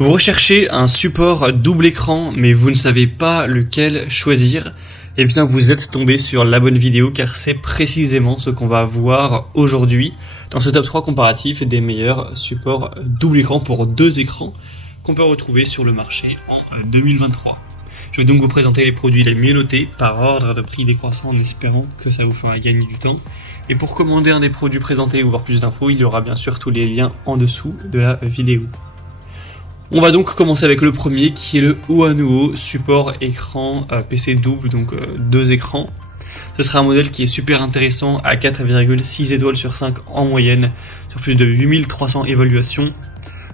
Vous recherchez un support double écran mais vous ne savez pas lequel choisir, eh bien vous êtes tombé sur la bonne vidéo car c'est précisément ce qu'on va voir aujourd'hui dans ce top 3 comparatif des meilleurs supports double écran pour deux écrans qu'on peut retrouver sur le marché en 2023. Je vais donc vous présenter les produits les mieux notés par ordre de prix décroissant en espérant que ça vous fera gagner du temps. Et pour commander un des produits présentés ou voir plus d'infos, il y aura bien sûr tous les liens en dessous de la vidéo. On va donc commencer avec le premier qui est le Ohanuo support écran PC double, donc deux écrans. Ce sera un modèle qui est super intéressant à 4,6 étoiles sur 5 en moyenne, sur plus de 8300 évaluations.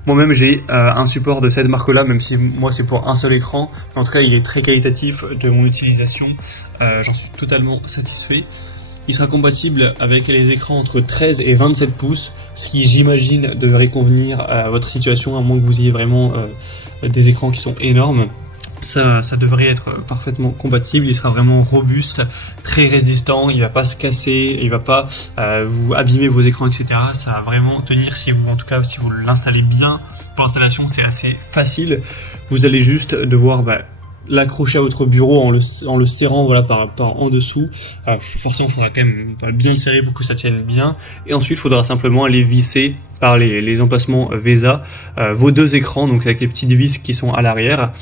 Moi-même j'ai un support de cette marque-là, même si moi c'est pour un seul écran. En tout cas il est très qualitatif de mon utilisation, j'en suis totalement satisfait. Il sera compatible avec les écrans entre 13 et 27 pouces, ce qui j'imagine devrait convenir à votre situation, à moins que vous ayez vraiment des écrans qui sont énormes. Ça devrait être parfaitement compatible, il sera vraiment robuste, très résistant, il va pas se casser, il va pas vous abîmer vos écrans, etc. Ça va vraiment tenir si vous l'installez bien. Pour l'installation c'est assez facile, vous allez juste devoir l'accrocher à votre bureau en le serrant par en dessous. Forcément il faudra quand même bien le serrer pour que ça tienne bien, et ensuite il faudra simplement aller visser par les emplacements VESA vos deux écrans, donc avec les petites vis qui sont à l'arrière.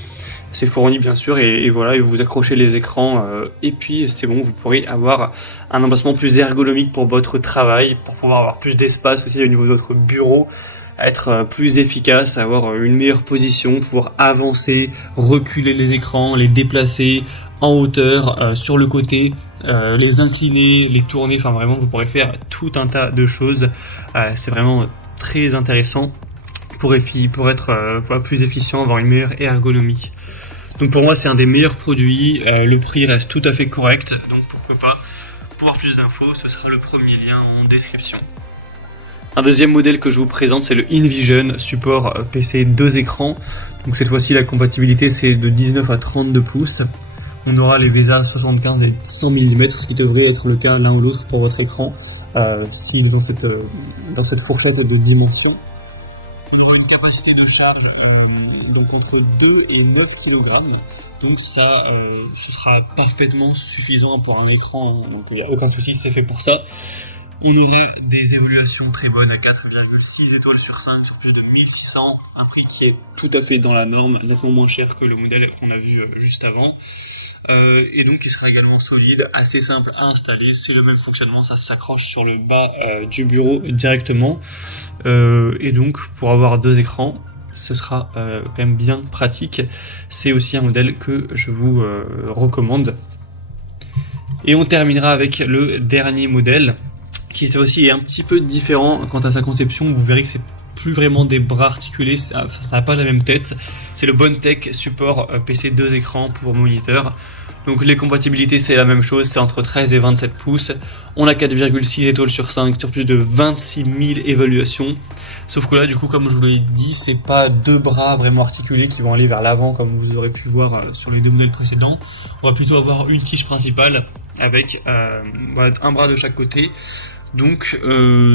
C'est fourni bien sûr, et voilà, et vous accrochez les écrans et puis c'est bon, vous pourrez avoir un emplacement plus ergonomique pour votre travail, pour pouvoir avoir plus d'espace aussi au niveau de votre bureau, être plus efficace, avoir une meilleure position, pouvoir avancer, reculer les écrans, les déplacer en hauteur, sur le côté, les incliner, les tourner, enfin vraiment vous pourrez faire tout un tas de choses. C'est vraiment très intéressant pour être plus efficient, avoir une meilleure ergonomie. Donc pour moi c'est un des meilleurs produits, le prix reste tout à fait correct, donc pourquoi pas. Pour avoir plus d'infos, ce sera le premier lien en description. Un deuxième modèle que je vous présente, c'est le InVision support PC 2 écrans. Donc cette fois-ci la compatibilité c'est de 19 à 32 pouces. On aura les VESA 75 et 100 mm, ce qui devrait être le cas l'un ou l'autre pour votre écran, s'il est dans cette fourchette de dimension. On aura une capacité de charge donc entre 2 et 9 kg, donc ça ce sera parfaitement suffisant pour un écran, donc il n'y a aucun souci, c'est fait pour ça. On aura des évaluations très bonnes à 4,6 étoiles sur 5 sur plus de 1600, un prix qui est tout à fait dans la norme, nettement moins cher que le modèle qu'on a vu juste avant. Et donc il sera également solide, assez simple à installer, c'est le même fonctionnement, ça s'accroche sur le bas du bureau directement, et donc pour avoir deux écrans ce sera quand même bien pratique. C'est aussi un modèle que je vous recommande. Et on terminera avec le dernier modèle qui cette fois-ci est un petit peu différent quant à sa conception. Vous verrez que c'est plus vraiment des bras articulés, ça n'a pas la même tête. C'est le Bondtech support PC 2 écrans pour moniteur. Donc les compatibilités c'est la même chose, c'est entre 13 et 27 pouces. On a 4,6 étoiles sur 5 sur plus de 26 000 évaluations. Sauf que là du coup, comme je vous l'ai dit, c'est pas deux bras vraiment articulés qui vont aller vers l'avant comme vous aurez pu voir sur les deux modèles précédents. On va plutôt avoir une tige principale avec un bras de chaque côté. Donc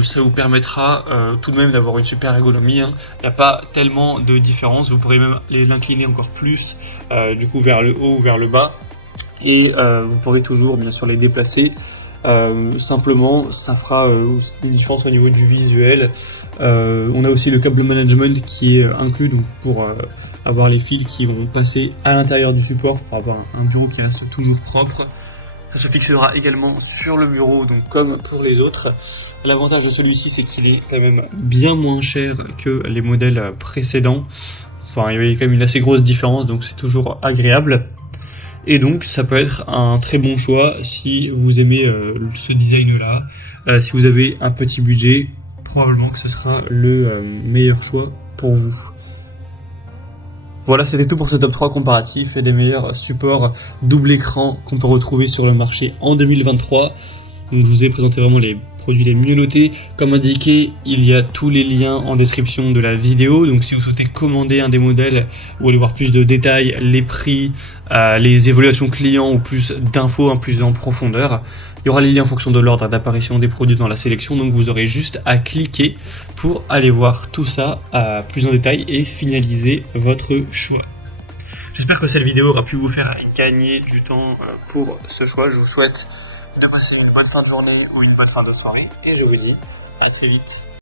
ça vous permettra tout de même d'avoir une super ergonomie, hein. Il n'y a pas tellement de différence, vous pourrez même l'incliner encore plus du coup vers le haut ou vers le bas, et vous pourrez toujours bien sûr les déplacer. Simplement ça fera une différence au niveau du visuel. On a aussi le câble management qui est inclus, donc pour avoir les fils qui vont passer à l'intérieur du support pour avoir un bureau qui reste toujours propre. Ça se fixera également sur le bureau, donc comme pour les autres. L'avantage de celui-ci, c'est qu'il est quand même bien moins cher que les modèles précédents. Enfin, il y a quand même une assez grosse différence, donc c'est toujours agréable. Et donc, ça peut être un très bon choix si vous aimez ce design-là. Si vous avez un petit budget, probablement que ce sera le meilleur choix pour vous. Voilà, c'était tout pour ce top 3 comparatif et des meilleurs supports double écran qu'on peut retrouver sur le marché en 2023. Donc je vous ai présenté vraiment les produits les mieux notés. Comme indiqué, il y a tous les liens en description de la vidéo. Donc si vous souhaitez commander un des modèles ou aller voir plus de détails, les prix, les évaluations clients ou plus d'infos, plus en profondeur, il y aura les liens en fonction de l'ordre d'apparition des produits dans la sélection. Donc vous aurez juste à cliquer pour aller voir tout ça plus en détail et finaliser votre choix. J'espère que cette vidéo aura pu vous faire gagner du temps pour ce choix. Je vous souhaite de passer une bonne fin de journée ou une bonne fin de soirée et je vous dis à très vite.